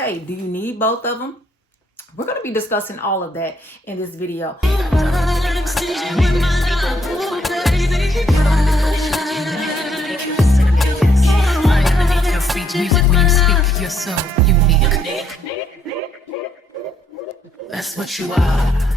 hey, do you need both of them? We're going to be discussing all of that in this video. Music when you speak, you're so unique. That's what you are.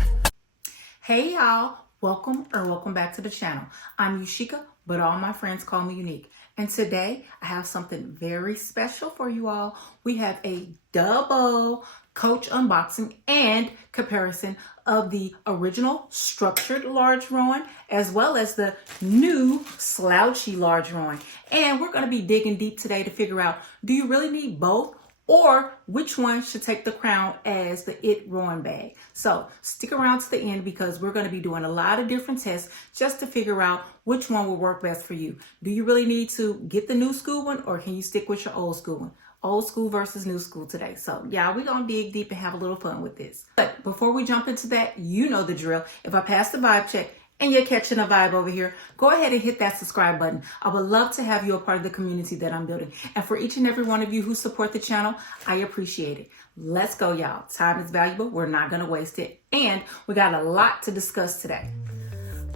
Hey y'all, welcome back to the channel. I'm Yunique, but all my friends call me Yunique. And today I have something very special for you all. We have a double Coach unboxing and comparison of the original structured large Rowan as well as the new Slouchy large Rowan. And we're going to be digging deep today to figure out, do you really need both? Or which one should take the crown as the It Rowan bag? So stick around to the end because we're going to be doing a lot of different tests just to figure out which one will work best for you. Do you really need to get the new school one or can you stick with your old school one? Old school versus new school today. So yeah, we're going to dig deep and have a little fun with this. But before we jump into that, you know the drill. If I pass the vibe check and you're catching a vibe over here, go ahead and hit that subscribe button. I would love to have you a part of the community that I'm building. And for each and every one of you who support the channel, I appreciate it. Let's go, y'all. Time is valuable. We're not going to waste it. And we got a lot to discuss today.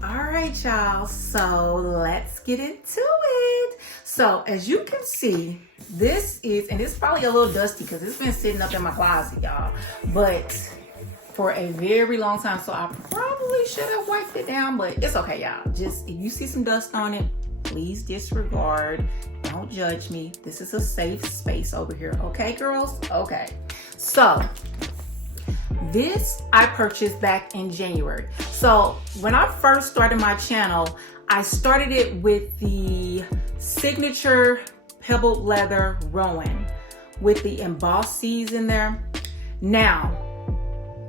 All right, y'all. So let's get into it. So as you can see, this is, and it's probably a little dusty because it's been sitting up in my closet, y'all. But for a very long time, so I probably should have wiped it down, but it's okay, y'all. Just if you see some dust on it, please disregard. Don't judge me. This is a safe space over here. Okay, girls? Okay. So this I purchased back in January. So when I first started my channel, I started it with the signature pebbled leather Rowan with the embossed C's in there. Now,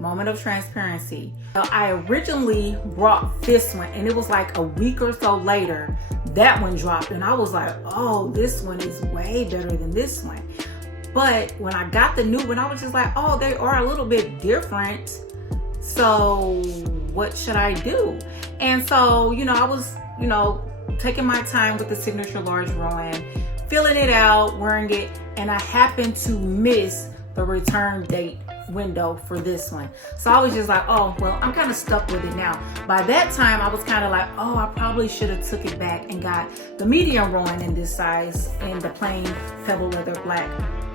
moment of transparency. I originally brought this one and it was like a week or so later that one dropped and I was like, oh, this one is way better than this one. But when I got the new one, I was just like, oh, they are a little bit different. So what should I do? And so, I was, taking my time with the signature large Rowan, filling it out, wearing it, and I happened to miss the return date window for this one. So I was just like, oh, well, I'm kind of stuck with it now. By that time, I was kind of like, oh, I probably should have took it back and got the medium Rowan in this size in the plain pebble leather, black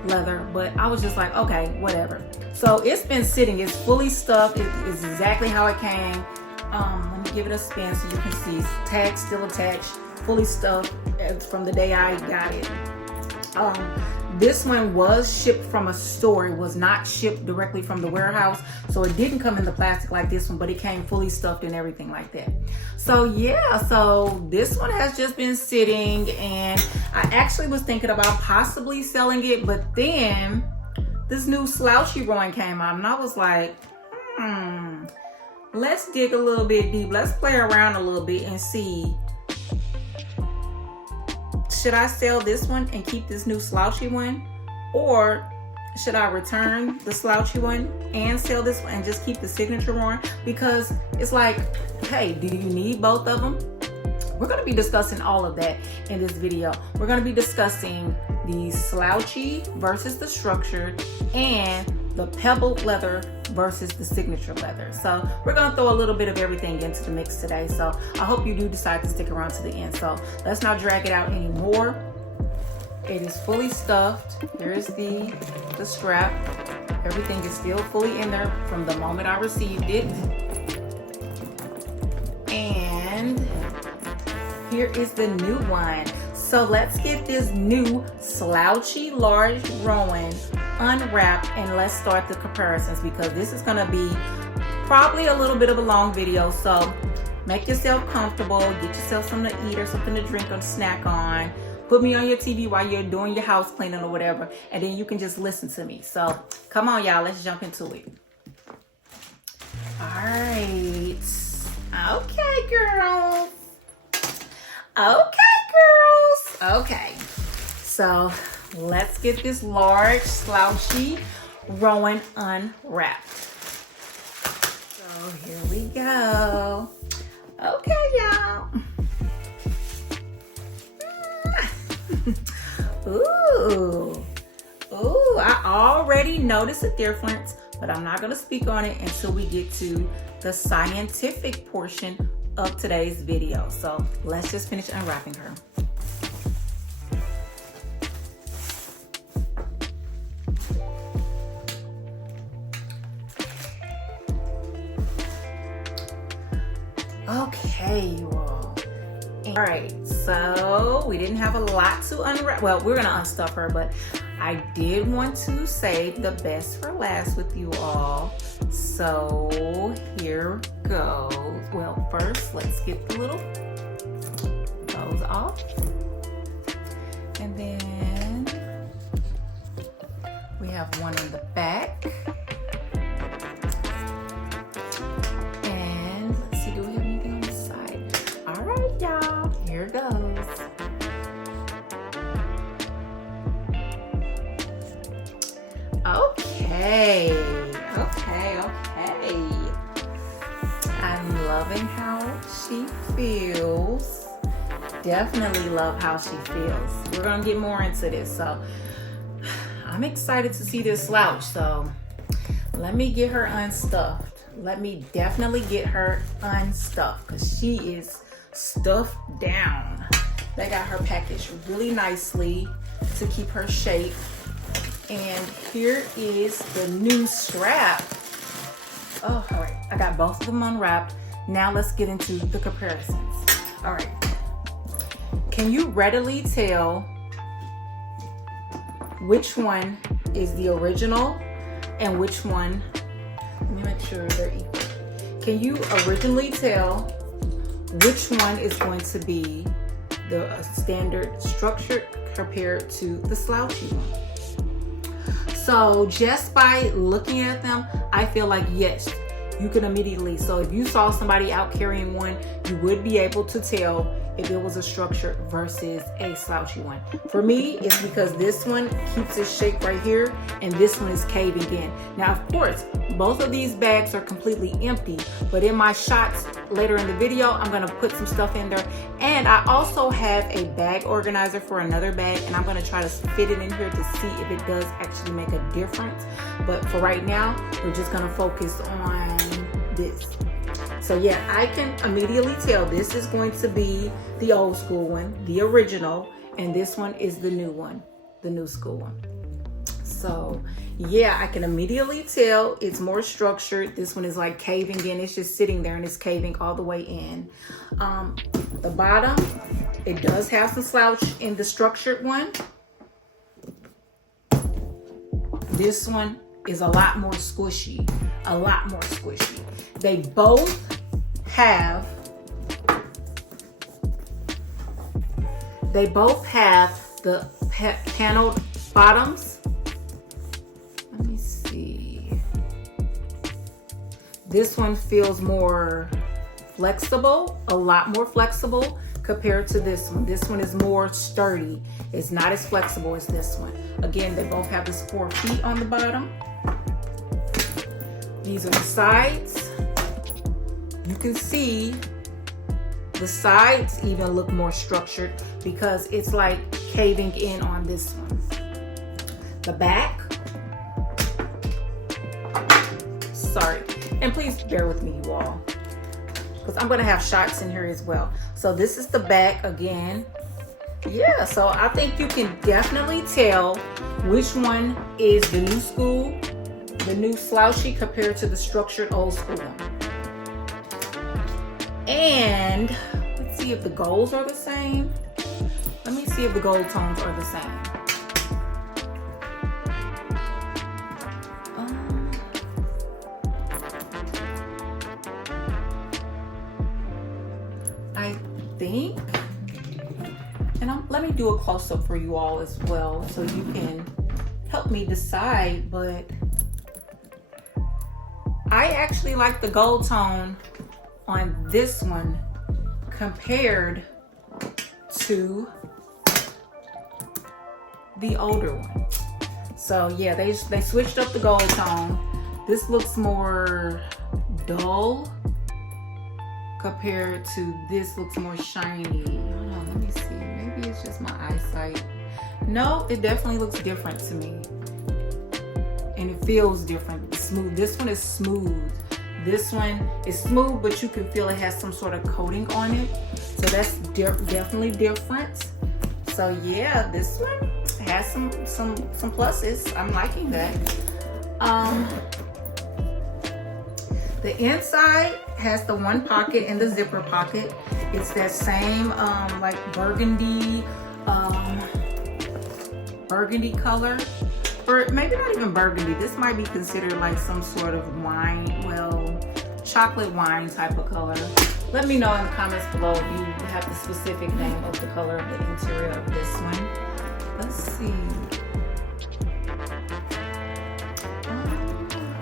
leather. But I was just like, okay, whatever. So it's been sitting, it's fully stuffed. It is exactly how it came. Let me give it a spin so you can see it's tagged, still attached, fully stuffed from the day I got it. This one was shipped from a store. It was not shipped directly from the warehouse. So it didn't come in the plastic like this one, but it came fully stuffed and everything like that. So yeah, so this one has just been sitting and I actually was thinking about possibly selling it, but then this new Slouchy Rowan came out and I was like, let's dig a little bit deep. Let's play around a little bit and see. Should I sell this one and keep this new Slouchy one? Or should I return the Slouchy one and sell this one and just keep the signature one? Because it's like, hey, do you need both of them? We're going to be discussing all of that in this video. We're going to be discussing the Slouchy versus the structured and the pebbled leather versus the signature leather. So we're going to throw a little bit of everything into the mix today. So I hope you do decide to stick around to the end. So let's not drag it out anymore. It is fully stuffed. Here's the strap. Everything is still fully in there from the moment I received it. And here is the new one. So let's get this new Slouchy large Rowan unwrapped and let's start the comparisons because this is going to be probably a little bit of a long video. So make yourself comfortable, get yourself something to eat or something to drink or snack on. Put me on your TV while you're doing your house cleaning or whatever, and then you can just listen to me. So come on, y'all, let's jump into it. All right. Okay, girls. Okay, girls. Okay. So let's get this large Slouchy Rowan unwrapped. So here we go. Okay, y'all. Ooh. Ooh, I already noticed a difference, but I'm not gonna speak on it until we get to the scientific portion of today's video. So let's just finish unwrapping her. Okay, you all. All right, so we didn't have a lot to unwrap. Well, we're gonna unstuff her, but I did want to save the best for last with you all. So here goes. Well, first, let's get the little bows off. And then we have one in the back. And let's see, do we have anything on the side? All right, y'all, here goes. Okay. I'm loving how she feels. Definitely love how she feels. We're gonna get more into this, so I'm excited to see this Slouch. So let me get her unstuffed. Let me definitely get her unstuffed because she is stuffed down. They got her packaged really nicely to keep her shape. And here is the new strap. Oh, all right. I got both of them unwrapped. Now let's get into the comparisons. All right. Can you readily tell which one is the original and which one? Let me make sure they're equal. Can you originally tell which one is going to be the standard structure compared to the slouchy one? So just by looking at them, I feel like yes, you can immediately. So if you saw somebody out carrying one, you would be able to tell if it was a structured versus a slouchy one. For me, it's because this one keeps its shape right here and this one is caving in. Now, of course, both of these bags are completely empty, but in my shots later in the video, I'm gonna put some stuff in there. And I also have a bag organizer for another bag, and I'm gonna try to fit it in here to see if it does actually make a difference. But for right now, we're just gonna focus on this. So yeah, I can immediately tell this is going to be the old school one, the original, and this one is the new one, the new school one. So yeah, I can immediately tell it's more structured. This one is like caving in. It's just sitting there and it's caving all the way in. The bottom, it does have some slouch in the structured one. This one is a lot more squishy, a lot more squishy. They both have the paneled bottoms. Let me see. This one feels more flexible, a lot more flexible compared to this one. This one is more sturdy. It's not as flexible as this one. Again, they both have the 4 feet on the bottom. These are the sides. You can see the sides even look more structured because it's like caving in on this one. The back, sorry, and please bear with me, you all, because I'm gonna have shots in here as well. So this is the back again. Yeah, so I think you can definitely tell which one is the new school, the new slouchy compared to the structured old school one. And let's see if the golds are the same. Let me see if the gold tones are the same. I think, and let me do a close-up for you all as well so you can help me decide, but I actually like the gold tone on this one compared to the older one. So yeah, they switched up the gold tone. This looks more dull compared to this looks more shiny. Hold on, let me see. Maybe it's just my eyesight. No, it definitely looks different to me. and it feels different. It's smooth. This one is smooth. This one is smooth, but you can feel it has some sort of coating on it. So that's definitely different. So yeah, this one has some pluses. I'm liking that. The inside has the one pocket and the zipper pocket. It's that same like burgundy color, or maybe not even burgundy. This might be considered like some sort of wine, well, chocolate wine type of color. Let me know in the comments below if you have the specific name of the color of the interior of this one. Let's see.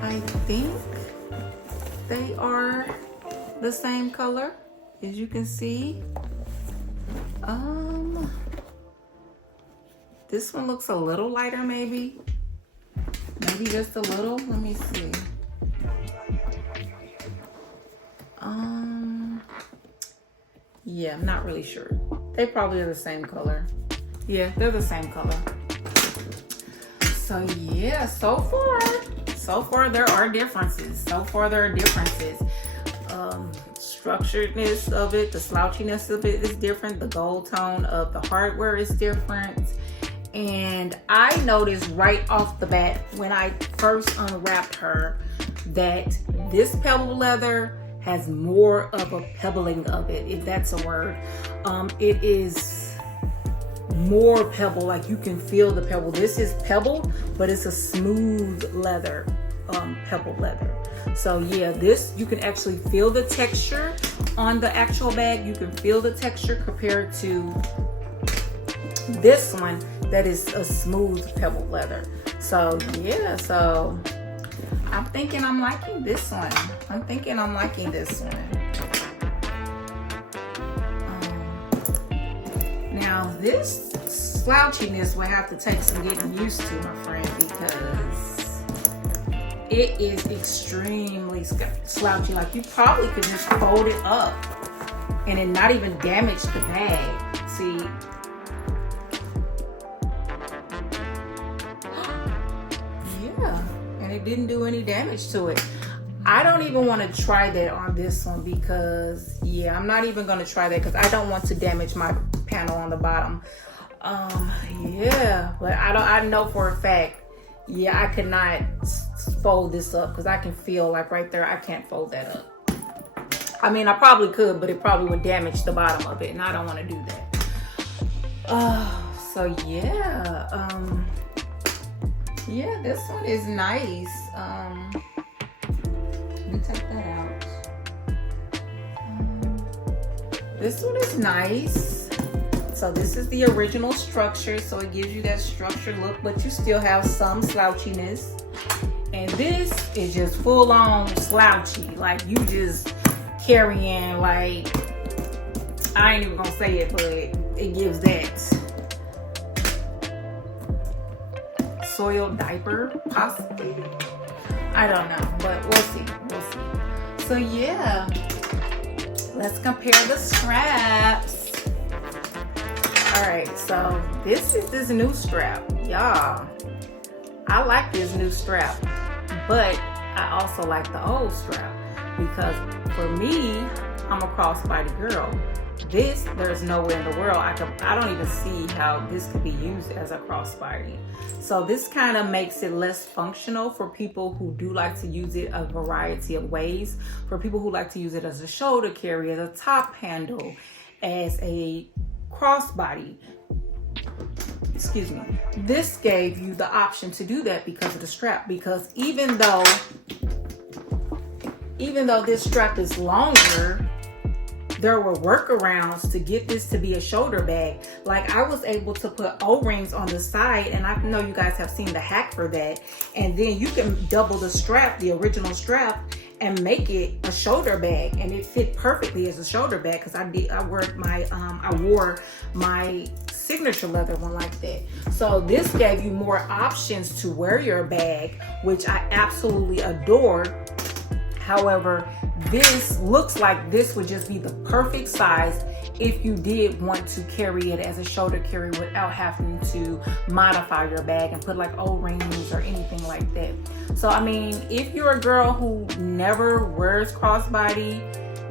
I think they are the same color, as you can see. This one looks a little lighter, maybe just a little. Let me see. Yeah, I'm not really sure. They probably are the same color. Yeah, they're the same color. So yeah, so far there are differences. Structuredness of it, the slouchiness of it is different. The gold tone of the hardware is different. And I noticed right off the bat when I first unwrapped her that this pebble leather has more of a pebbling of it, if that's a word. It is more pebble, like you can feel the pebble. This is pebble, but it's a smooth leather, pebble leather. So yeah, this, you can actually feel the texture on the actual bag. You can feel the texture compared to this one that is a smooth pebble leather. So yeah, so I'm thinking I'm liking this one. Now this slouchiness will have to take some getting used to, my friend, because it is extremely slouchy. Like you probably could just fold it up and it not even damage the bag. See? Yeah, and it didn't do any damage to it. I don't even want to try that on this one because, yeah, I'm not even going to try that because I don't want to damage my panel on the bottom. Yeah, but I know for a fact, yeah, I could not fold this up because I can feel like right there, I can't fold that up. I mean, I probably could, but it probably would damage the bottom of it, and I don't want to do that. So yeah, yeah, this one is nice. Let me take that out. This one is nice. So this is the original structure, so it gives you that structured look, but you still have some slouchiness. And this is just full on slouchy, like you just carrying, like, I ain't even gonna say it, but it gives that soiled diaper, possibly. I don't know, but we'll see. So yeah, let's compare the straps. All right, so this is this new strap, y'all. I like this new strap, but I also like the old strap because for me, I'm a crossbody girl. This, there's nowhere in the world I don't even see how this could be used as a crossbody. So this kind of makes it less functional for people who do like to use it a variety of ways. For people who like to use it as a shoulder carry, as a top handle, as a crossbody. Excuse me. This gave you the option to do that because of the strap. Because even though this strap is longer, there were workarounds to get this to be a shoulder bag. Like I was able to put O-rings on the side, and I know you guys have seen the hack for that. And then you can double the strap, the original strap, and make it a shoulder bag, and it fit perfectly as a shoulder bag because I wore my signature leather one like that. So this gave you more options to wear your bag, which I absolutely adored. However, this looks like this would just be the perfect size if you did want to carry it as a shoulder carry without having to modify your bag and put like O-rings or anything like that. So I mean, if you're a girl who never wears crossbody,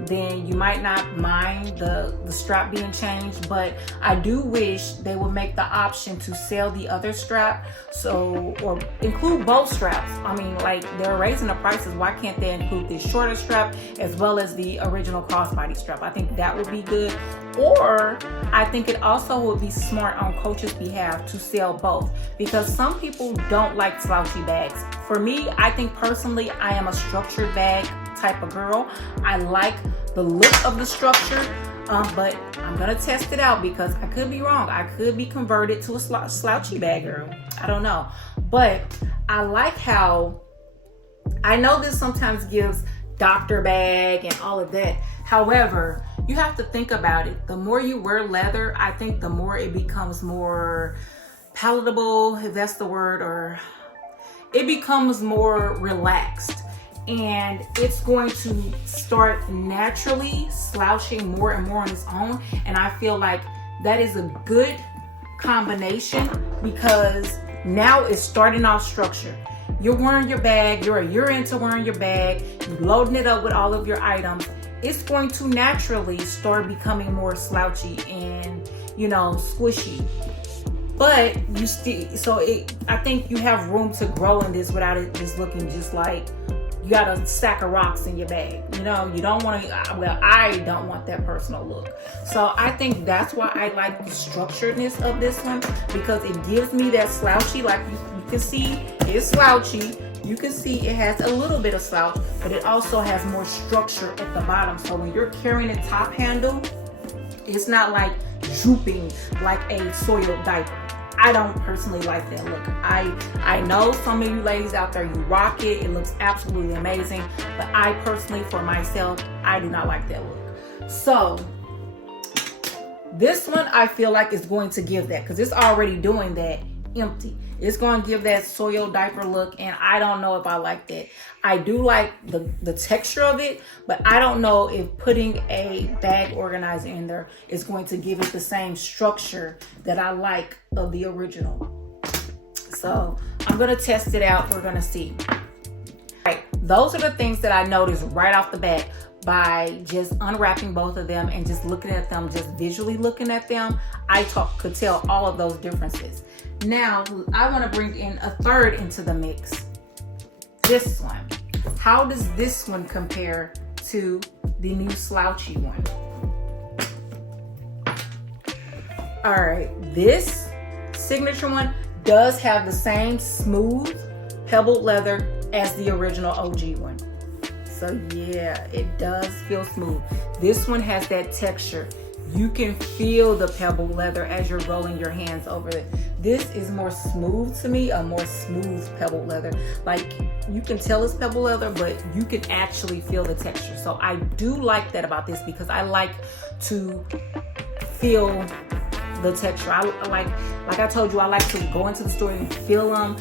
then you might not mind the strap being changed, but I do wish they would make the option to sell the other strap, so, or include both straps. I mean, like, they're raising the prices, why can't they include the shorter strap as well as the original crossbody strap? I think that would be good. Or I think it also would be smart on Coach's behalf to sell both, because some people don't like slouchy bags. For me, I think personally, I am a structured bag type of girl. I like the look of the structure, but I'm gonna test it out because I could be wrong. I could be converted to a slouchy bag girl. I don't know, but I like how, I know this sometimes gives doctor bag and all of that. However, you have to think about it. The more you wear leather, I think the more it becomes more palatable, if that's the word, or it becomes more relaxed. And it's going to start naturally slouching more and more on its own. And I feel like that is a good combination, because now it's starting off structure. You're wearing your bag, you're into wearing your bag, you're loading it up with all of your items. It's going to naturally start becoming more slouchy and, you know, squishy. But you still, so I think you have room to grow in this without it just looking just like you got a stack of rocks in your bag. You know, you don't want to, well, I don't want that personal look. So I think that's why I like the structuredness of this one, because it gives me that slouchy, like you can see it's slouchy. You can see it has a little bit of slouch, but it also has more structure at the bottom. So when you're carrying a top handle, it's not like drooping like a soiled diaper. I don't personally like that look. I know some of you ladies out there, you rock it. It looks absolutely amazing. But I personally, for myself, I do not like that look. So this one, I feel like is going to give that, because it's already doing that empty. It's going to give that soiled diaper look, and I don't know if I like that. I do like the texture of it, but I don't know if putting a bag organizer in there is going to give it the same structure that I like of the original. So I'm going to test it out. We're going to see. All right, those are the things that I noticed right off the bat by just unwrapping both of them and just looking at them, just visually looking at them. I could tell all of those differences. Now, I want to bring in a third into the mix. This one. How does this one compare to the new slouchy one? All right, this signature one does have the same smooth pebbled leather as the original OG one. So yeah, it does feel smooth. This one has that texture. You can feel the pebbled leather as you're rolling your hands over it. This is more smooth to me, a more smooth pebbled leather. Like, you can tell it's pebbled leather, but you can actually feel the texture. So I do like that about this, because I like to feel the texture. I like I told you, I like to go into the store and feel them,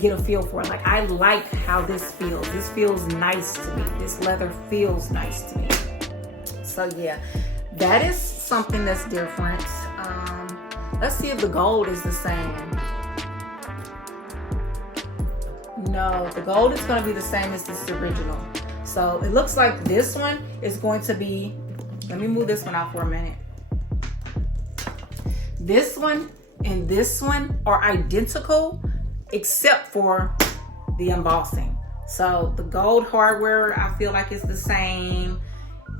get a feel for it. Like, I like how this feels. This feels nice to me. This leather feels nice to me. So yeah, that is something that's different. Let's see if the gold is the same. No, the gold is going to be the same as this original. So it looks like this one is going to be, let me move this one out for a minute. This one and this one are identical except for the embossing. So the gold hardware, I feel like it's the same.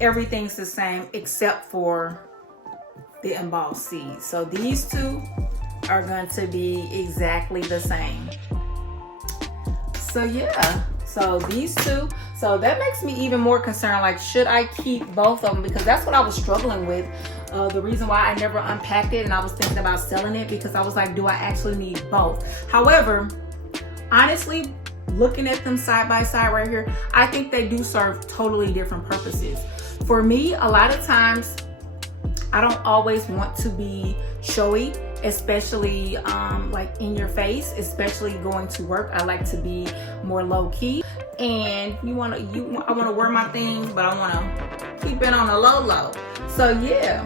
Everything's the same except for the embossed seeds. So these two are going to be exactly the same. So yeah, so these two, so that makes me even more concerned. Like, should I keep both of them? Because that's what I was struggling with. The reason why I never unpacked it and I was thinking about selling it, because I was like, do I actually need both? However, honestly, looking at them side by side right here, I think they do serve totally different purposes. For me, a lot of times, I don't always want to be showy, especially like in your face, especially going to work. I like to be more low key, and I want to wear my things, but I want to keep it on a low. So yeah,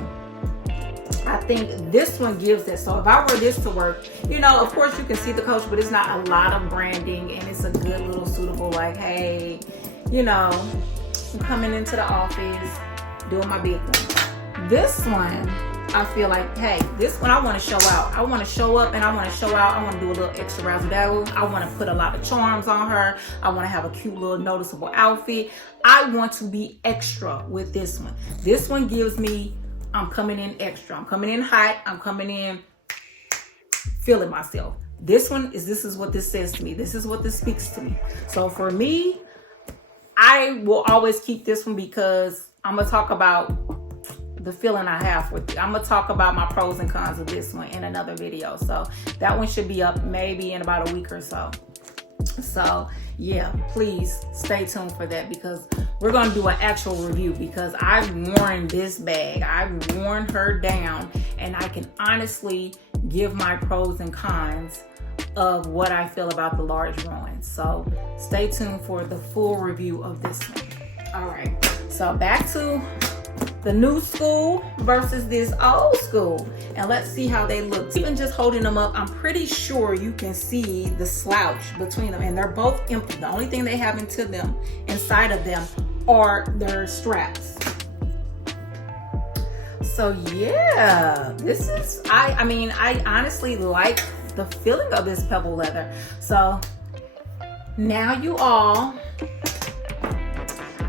I think this one gives it. So if I wear this to work, you know, of course you can see the Coach, but it's not a lot of branding, and it's a good little suitable, like, hey, you know, I'm coming into the office, doing my big one. This one, I feel like, hey, this one I want to show out. I want to show up and I want to show out. I want to do a little extra razzle dazzle. I want to put a lot of charms on her. I want to have a cute little noticeable outfit. I want to be extra with this one. This one gives me, I'm coming in extra. I'm coming in hot. I'm coming in feeling myself. This is what this says to me. This is what this speaks to me. So for me, I will always keep this one because I'm going to talk about the feeling I have with it. I'm gonna talk about my pros and cons of this one in another video. So that one should be up maybe in about a week or so. So yeah, please stay tuned for that, because we're gonna do an actual review, because I've worn this bag. I've worn her down, and I can honestly give my pros and cons of what I feel about the large Rowan. So stay tuned for the full review of this one. All right, so back to the new school versus this old school, and let's see how they look. Even just holding them up, I'm pretty sure you can see the slouch between them, and they're both empty. The only thing they have inside of them are their straps. So yeah, this is, I mean, I honestly like the feeling of this pebble leather. So now you all,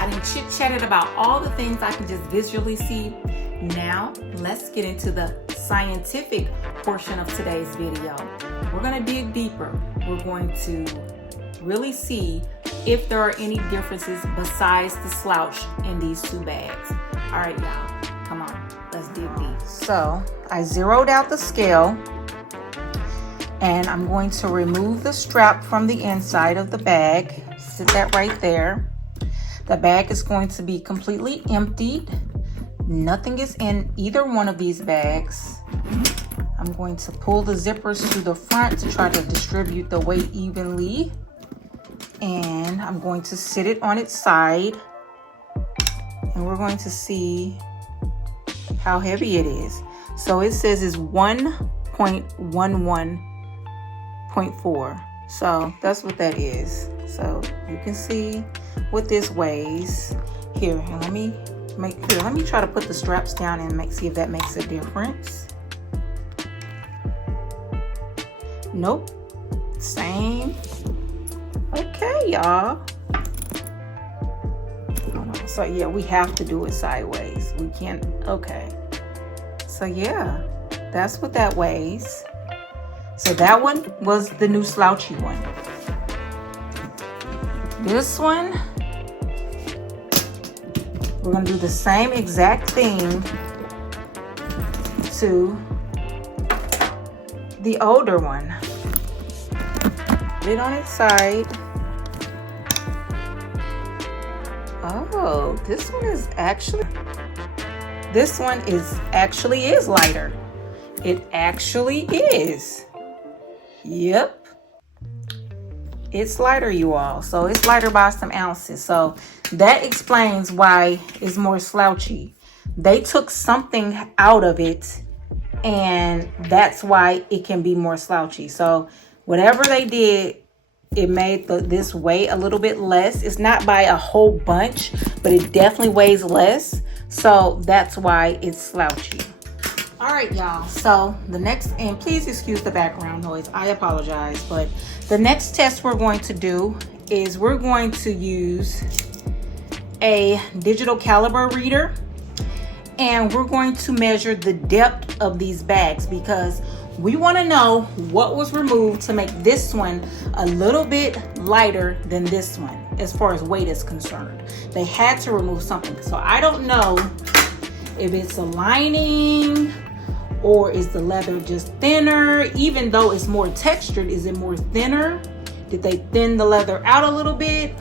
I done chit-chatted about all the things I can just visually see. Now let's get into the scientific portion of today's video. We're gonna dig deeper. We're going to really see if there are any differences besides the slouch in these two bags. All right, y'all, come on, let's dig deep. So I zeroed out the scale, and I'm going to remove the strap from the inside of the bag. Sit that right there. The bag is going to be completely emptied. Nothing is in either one of these bags. I'm going to pull the zippers to the front to try to distribute the weight evenly. And I'm going to sit it on its side. And we're going to see how heavy it is. So it says it's 1.11.4. So that's what that is. So you can see what this weighs. Here, let me try to put the straps down and see if that makes a difference. Nope, same. Okay, y'all. So yeah, we have to do it sideways. We can't, okay. So yeah, that's what that weighs. So that one was the new Slouchy one. This one, we're gonna do the same exact thing to the older one. Put it on its side. Oh, this one is actually lighter. It actually is. Yep. It's lighter, you all. So it's lighter by some ounces. So that explains why it's more slouchy. They took something out of it, and that's why it can be more slouchy. So whatever they did, it made this weigh a little bit less. It's not by a whole bunch, but it definitely weighs less. So that's why it's slouchy. All right, y'all. So the next, and please excuse the background noise, I apologize, but the next test we're going to do is we're going to use a digital caliber reader, and we're going to measure the depth of these bags, because we want to know what was removed to make this one a little bit lighter than this one as far as weight is concerned. They had to remove something. So I don't know if it's a lining, or is the leather just thinner? Even though it's more textured, is it more thinner? Did they thin the leather out a little bit,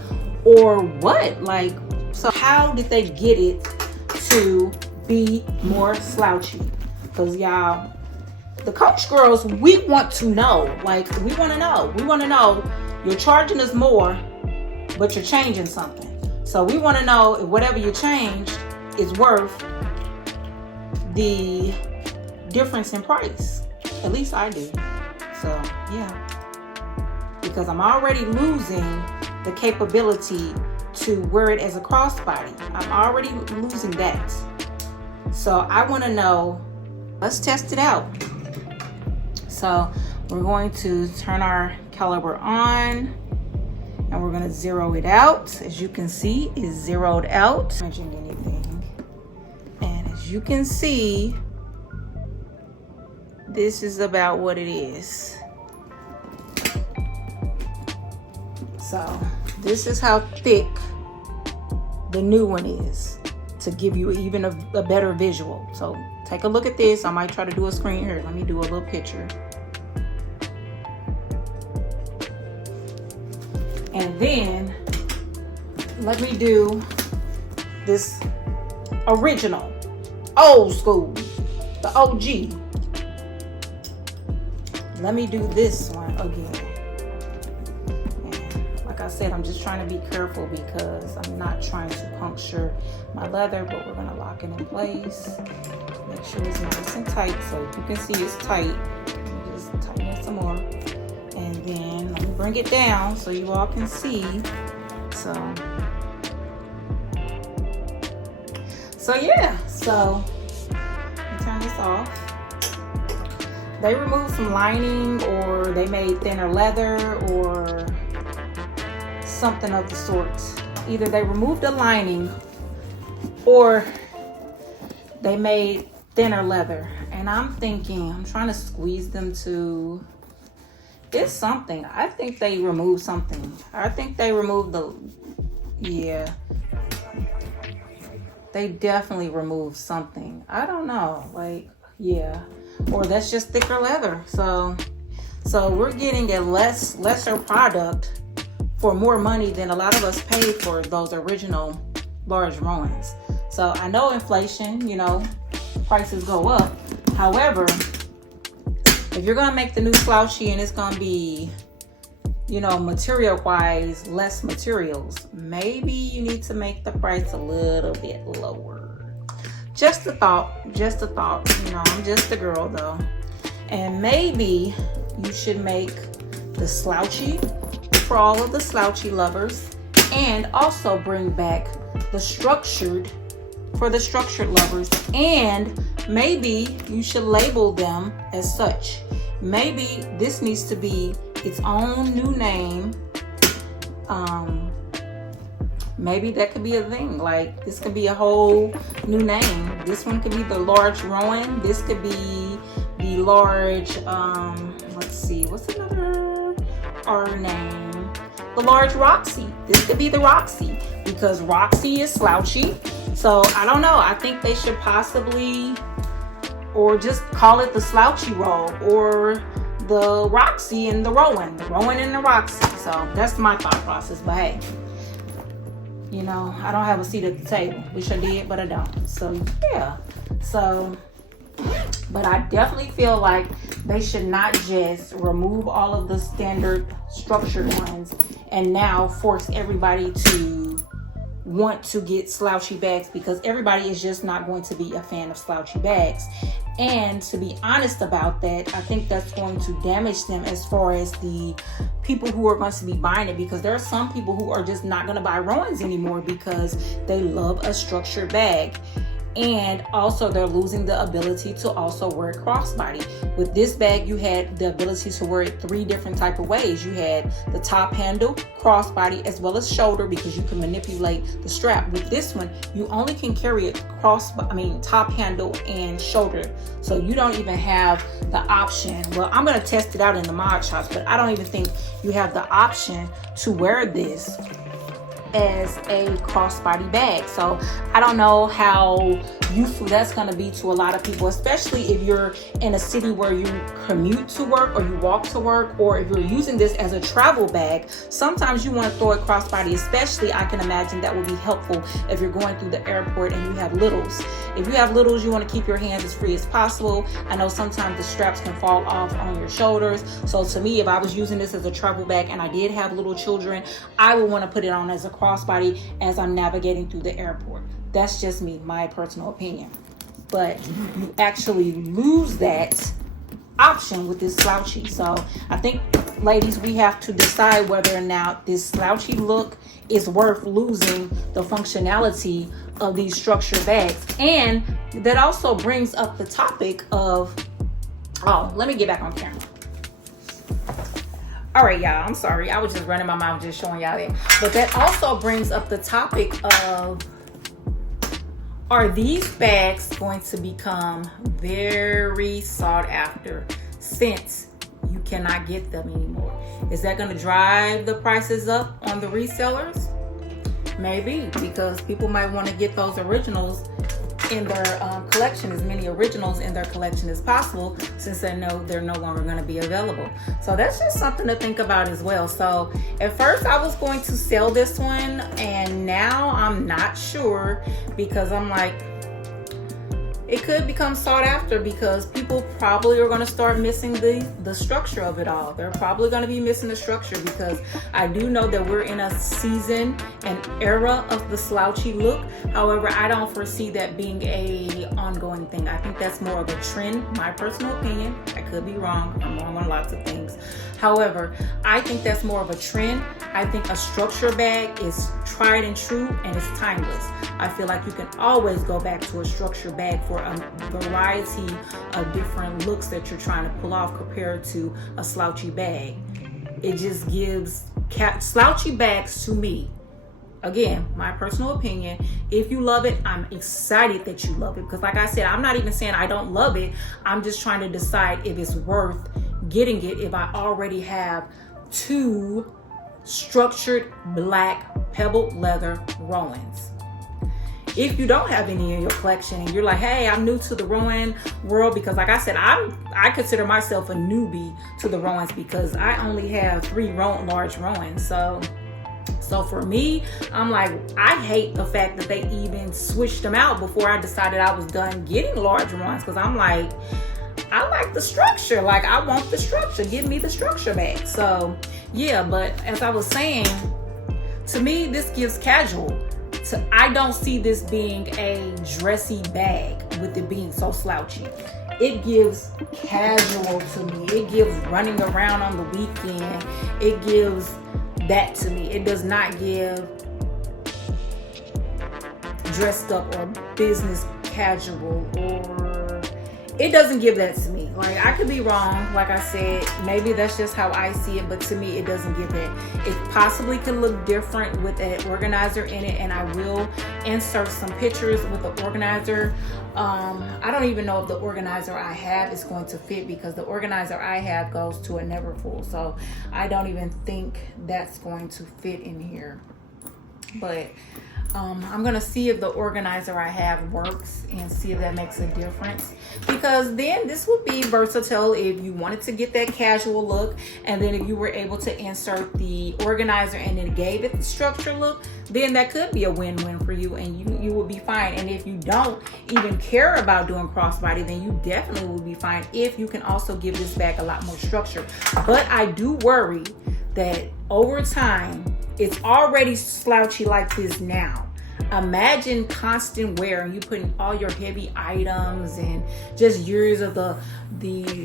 or what? Like, so how did they get it to be more slouchy? Because y'all, the Coach girls, we want to know. Like, we want to know. We want to know, you're charging us more, but you're changing something. So we want to know if whatever you changed is worth the difference in price. At least I do. So yeah, because I'm already losing the capability to wear it as a crossbody. I'm already losing that. So I want to know, let's test it out. So we're going to turn our caliper on and we're going to zero it out. As you can see, it's zeroed out. Changing anything. And as you can see, this is about what it is. So this is how thick the new one is, to give you even a better visual. So take a look at this. I might try to do a screen here. Let me do a little picture. And then let me do this original, old school, the OG. Let me do this one again. And like I said, I'm just trying to be careful because I'm not trying to puncture my leather, but we're gonna lock it in place. Make sure it's nice and tight. So you can see it's tight. Just tighten it some more. And then let me bring it down so you all can see. So yeah, so let me turn this off. They removed some lining, or they made thinner leather, or something of the sort. Either they removed the lining or they made thinner leather. And I'm thinking, I'm trying to squeeze them to, it's something. I think they removed something. I think they removed yeah. They definitely removed something. I don't know, like, yeah. Or that's just thicker leather. So we're getting a lesser product for more money than a lot of us paid for those original large Rowans. So I know inflation, you know, prices go up. However, if you're gonna make the new Slouchy and it's gonna be, you know, material wise, less materials, maybe you need to make the price a little bit lower. Just a thought, you know, I'm just a girl though. And maybe you should make the Slouchy for all of the Slouchy lovers, and also bring back the structured for the structured lovers, and maybe you should label them as such. Maybe this needs to be its own new name. Maybe that could be a thing. Like, this could be a whole new name. This one could be the large Rowan. This could be the large, let's see, what's another R name? The large Roxy. This could be the Roxy, because Roxy is Slouchy. So I don't know. I think they should possibly, or just call it the Slouchy roll, or the Roxy and the Rowan and the Roxy. So that's my thought process. But hey, you know, I don't have a seat at the table. Wish I did, but I don't. So yeah. So, but I definitely feel like they should not just remove all of the standard structured ones and now force everybody to want to get Slouchy bags, because everybody is just not going to be a fan of Slouchy bags. And to be honest about that, I think that's going to damage them as far as the people who are going to be buying it, because there are some people who are just not going to buy Rowans anymore because they love a structured bag. And also they're losing the ability to also wear it crossbody. With this bag, you had the ability to wear it 3 different type of ways. You had the top handle, crossbody, as well as shoulder, because you can manipulate the strap. With this one, you only can carry it top handle and shoulder. So you don't even have the option. Well, I'm going to test it out in the mod shops, but I don't even think you have the option to wear this as a crossbody bag. So I don't know how useful that's going to be to a lot of people, especially if you're in a city where you commute to work or you walk to work, or if you're using this as a travel bag. Sometimes you want to throw it crossbody, especially I can imagine that would be helpful if you're going through the airport and you have littles. If you have littles, you want to keep your hands as free as possible. I know sometimes the straps can fall off on your shoulders. So to me, if I was using this as a travel bag and I did have little children, I would want to put it on as a crossbody as I'm navigating through the airport. That's just me, my personal opinion. but you actually lose that option with this slouchy. So I think, ladies, we have to decide whether or not this slouchy look is worth losing the functionality of these structured bags. And that also brings up the topic of, oh, let me get back on camera. All right, y'all, I'm sorry. I was just running my mouth, just showing y'all that. But that also brings up the topic of, are these bags going to become very sought after since you cannot get them anymore? Is that going to drive the prices up on the resellers? Maybe, because people might want to get those originals in their collection, as many originals in their collection as possible, since they know they're no longer going to be available. So that's just something to think about as well. So at first I was going to sell this one, and now I'm not sure, because I'm like, it could become sought after because people probably are going to start missing the structure of it all. They're probably going to be missing the structure, because I do know that we're in a season and era of the slouchy look. However, I don't foresee that being a ongoing thing. I think that's more of a trend, my personal opinion. I could be wrong. I'm wrong on lots of things. However, I think that's more of a trend. I think a structure bag is tried and true, and it's timeless. I feel like you can always go back to a structure bag for a variety of different looks that you're trying to pull off compared to a slouchy bag. It just gives slouchy bags, to me, again, my personal opinion, if you love it, I'm excited that you love it, because like I said, I'm not even saying I don't love it. I'm just trying to decide if it's worth getting it if I already have 2 structured black pebbled leather Rowans. If you don't have any in your collection and you're like, hey, I'm new to the Rowan world, because like I said, I consider myself a newbie to the Rowans, because I only have 3 large Rowans. So for me, I'm like, I hate the fact that they even switched them out before I decided I was done getting large ones, because I'm like, I like the structure. Like, I want the structure. Give me the structure back. So yeah, but as I was saying, to me, this gives casual. I don't see this being a dressy bag with it being so slouchy. It gives casual to me. It gives running around on the weekend. It gives that to me. It does not give dressed up or business casual, or it doesn't give that to me. Like, I could be wrong. Like I said, maybe that's just how I see it, but to me, it doesn't give that. It possibly could look different with an organizer in it, and I will insert some pictures with the organizer. I don't even know if the organizer I have is going to fit, because the organizer I have goes to a never full, so I don't even think that's going to fit in here. But I'm gonna see if the organizer I have works and see if that makes a difference, because then this would be versatile if you wanted to get that casual look, and then if you were able to insert the organizer and it gave it the structure look, then that could be a win-win for you, and you would be fine. And if you don't even care about doing crossbody, then you definitely will be fine if you can also give this bag a lot more structure. But I do worry that over time, it's already slouchy like this now. Imagine constant wear and you putting all your heavy items and just years of the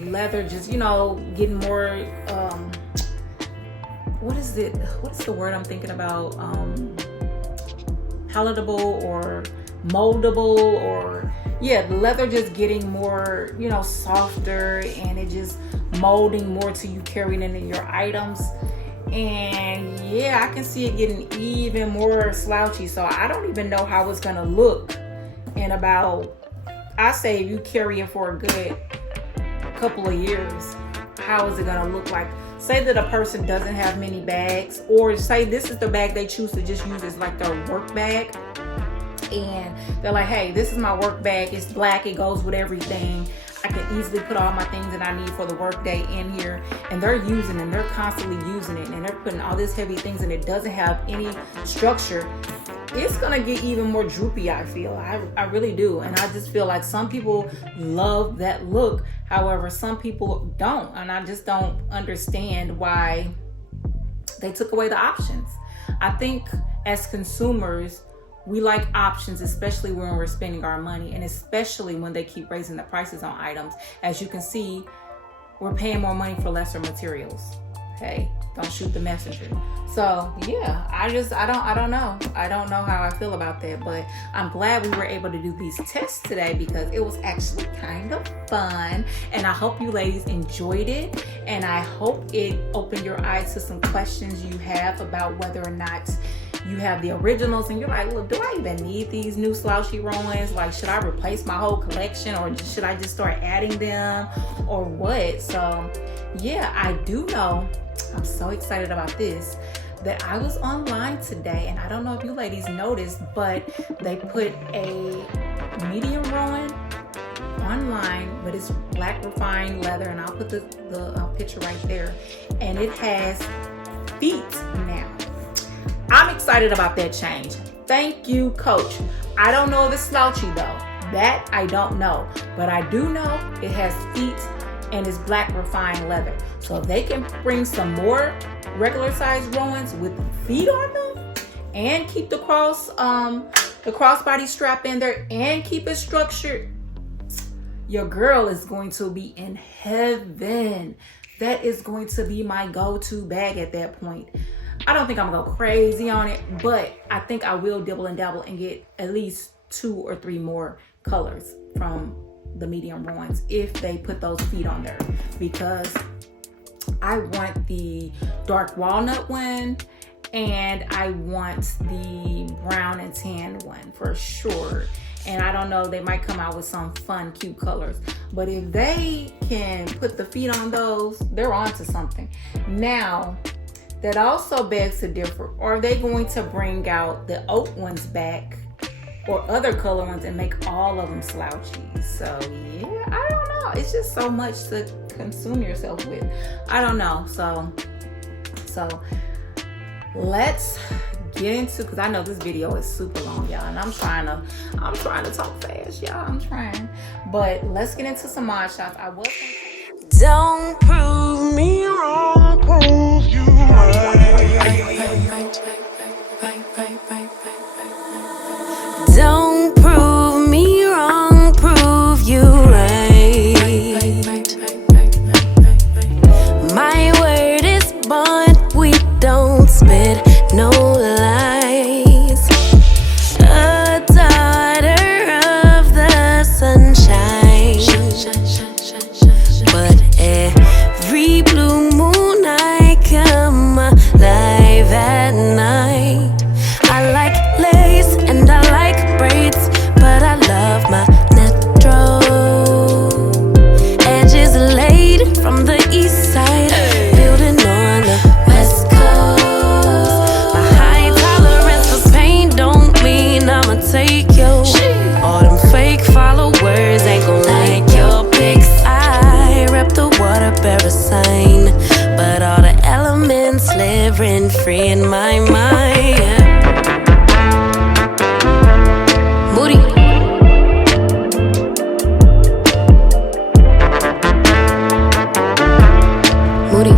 leather, just, you know, getting more, what's the word I'm thinking about? Palatable or moldable, or yeah, the leather just getting more, you know, softer, and it just molding more to you carrying it in your items. And yeah, I can see it getting even more slouchy. So I don't even know how it's gonna look in about, I say if you carry it for a good couple of years, how is it gonna look like? Say that a person doesn't have many bags, or say this is the bag they choose to just use as like their work bag, and they're like, hey, this is my work bag, it's black, it goes with everything, I can easily put all my things that I need for the work day in here. And they're using it, and they're constantly using it, and they're putting all these heavy things, and it doesn't have any structure. It's gonna get even more droopy, I feel. I really do. And I just feel like some people love that look. However, some people don't. And I just don't understand why they took away the options. I think as consumers, We like options, especially when we're spending our money, and especially when they keep raising the prices on items. As you can see, we're paying more money for lesser materials. Hey, don't shoot the messenger. So yeah, I don't know. I don't know how I feel about that, but I'm glad we were able to do these tests today because it was actually kind of fun. And I hope you ladies enjoyed it. And I hope it opened your eyes to some questions you have about whether or not you have the originals and you're like, look, do I even need these new Slouchy Rowans? Like, should I replace my whole collection, or should I just start adding them, or what? So yeah, I do know, I'm so excited about this, that I was online today, and I don't know if you ladies noticed, but they put a medium Rowan online, but it's black refined leather, and I'll put the picture right there, and it has feet now. I'm excited about that change. Thank you, Coach. I don't know if it's slouchy though. That I don't know, but I do know it has feet and it's black refined leather. So if they can bring some more regular size Rowans with feet on them and keep the crossbody strap in there and keep it structured, your girl is going to be in heaven. That is going to be my go-to bag at that point. I don't think I'm gonna go crazy on it, but I think I will dibble and dabble and get at least 2 or 3 more colors from the medium Rowans if they put those feet on there, because I want the dark walnut one and I want the brown and tan one for sure. And I don't know, they might come out with some fun, cute colors. But if they can put the feet on those, they're onto something. Now, that also begs to differ. Are they going to bring out the oat ones back or other color ones and make all of them slouchy? So yeah, I don't know. It's just so much to consume yourself with. I don't know. So let's get into, because I know this video is super long, y'all, and I'm trying to talk fast, y'all. I'm trying. But let's get into some mod shots. I was Don't prove me wrong, prove you right. Don't prove me wrong, prove you right. My word is bond, we don't spit no lies. A daughter of the sunshine, but every blue moon I come alive at night. I like lace and I like braids, but I love my natural edges laid from the east side, building on the west coast. My high tolerance for pain don't mean I'ma take your. All them fake followers ain't gon' like your pics. I rep the water bearer sign, but all the elements live rent free in my mind. Moody. Moody.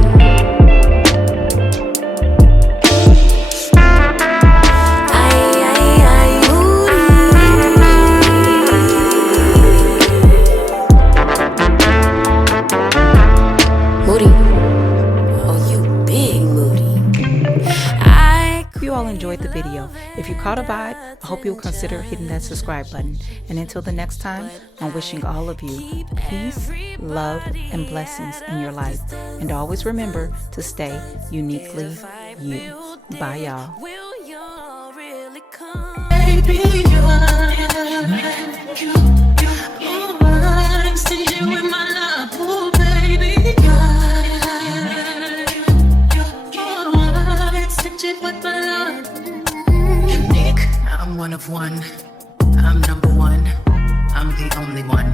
Moody. Oh, you big Moody. If you all enjoyed the video, if you caught a vibe, I hope you'll consider hitting that subscribe button. And until the next time, I'm wishing all of you peace, love, and blessings in your life. And always remember to stay uniquely you. Bye, y'all. Will you really come? Baby, I'm stingy with my love. Oh, baby, you're stingy with my love. Yunique, I'm one of one. I'm number one. I'm the only one.